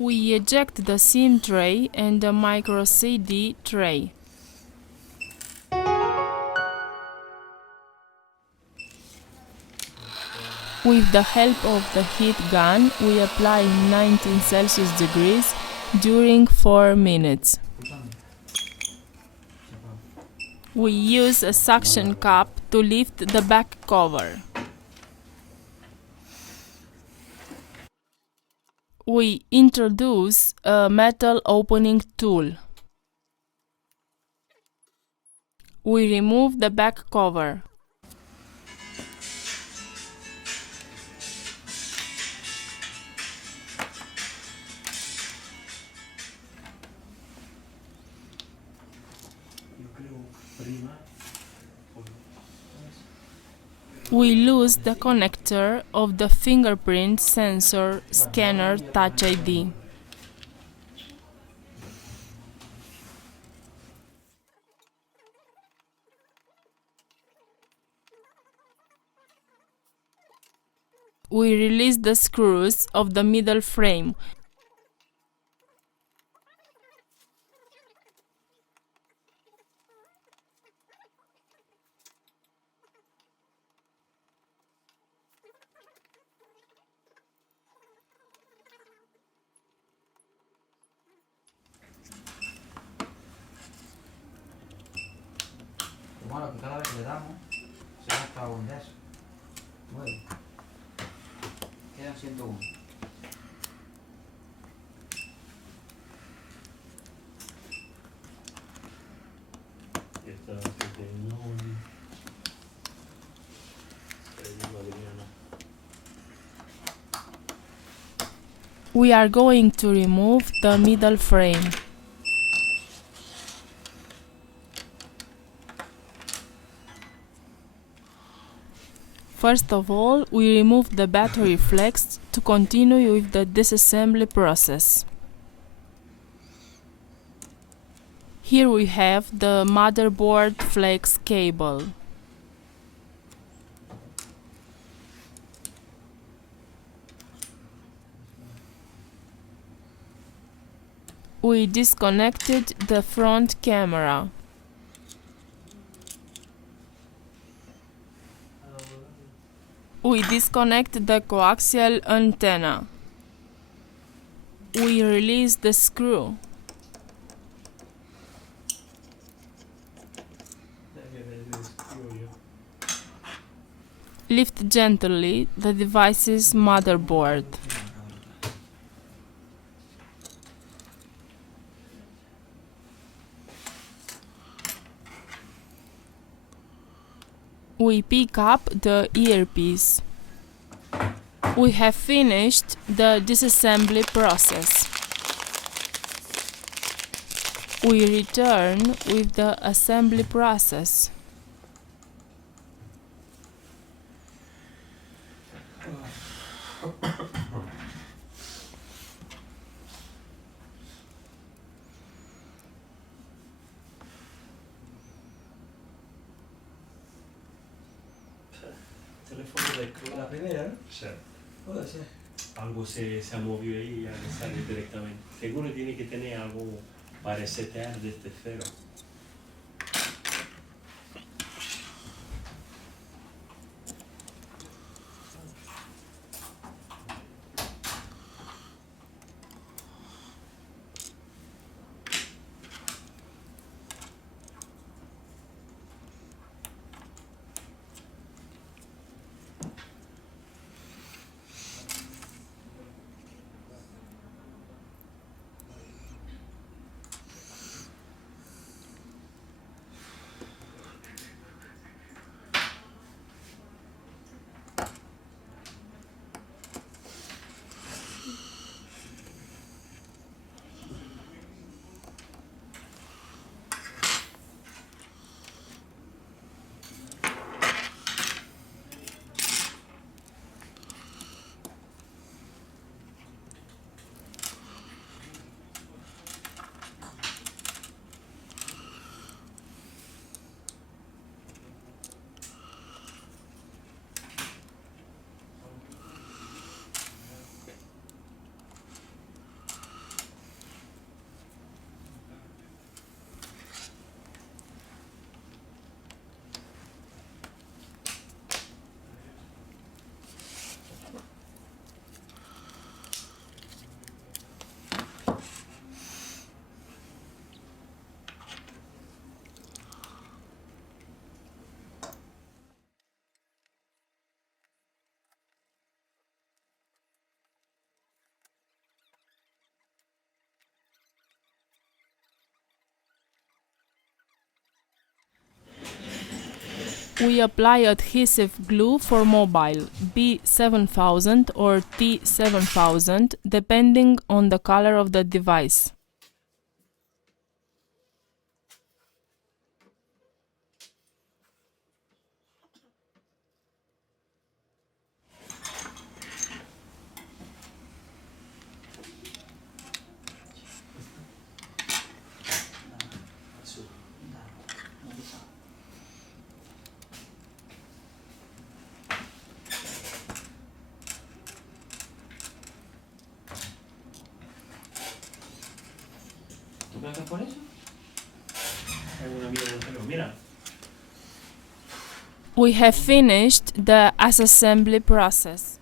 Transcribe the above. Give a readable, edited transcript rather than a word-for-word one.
We eject the SIM tray and the micro CD tray. With the help of the heat gun, we apply 19 Celsius degrees during 4 minutes. We use a suction cup to lift the back cover. We introduce a metal opening tool. We remove the back cover. We lose the connector of the fingerprint sensor scanner Touch ID. We release the screws of the middle frame. Lo malo es que cada vez que le damos se gasta un de eso. 9. Quedan 101. We are going to remove the middle frame. First of all, we remove the battery flex to continue with the disassembly process. Here we have the motherboard flex cable. We disconnected the front camera. We disconnect the coaxial antenna. We release the screw. Lift gently the device's motherboard. We pick up the earpiece. We have finished the disassembly process. We return with the assembly process. Teléfono de cruz. La primera, ¿no? Sí. Puede ser. Algo se ha movido ahí y ya le sale directamente. Seguro tiene que tener algo para setear desde cero. we apply adhesive glue for mobile B7000 or T7000 depending on the color of the device. ¿Tú pagas por eso? Hay un amigo que lo mira. We have finished the assembly process.